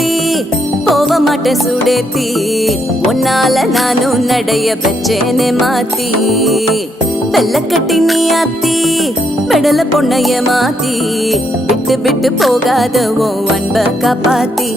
மாத்தி போக மாட்டேன் சுடேத்தி உன்னால நானும் நடைய பெச்சேனே மாத்தி வெள்ளக்கட்டி நீ ஆத்தி பெடல பொண்ணைய மாத்தி விட்டு விட்டு போகாத உன் அன்ப காப்பாத்தி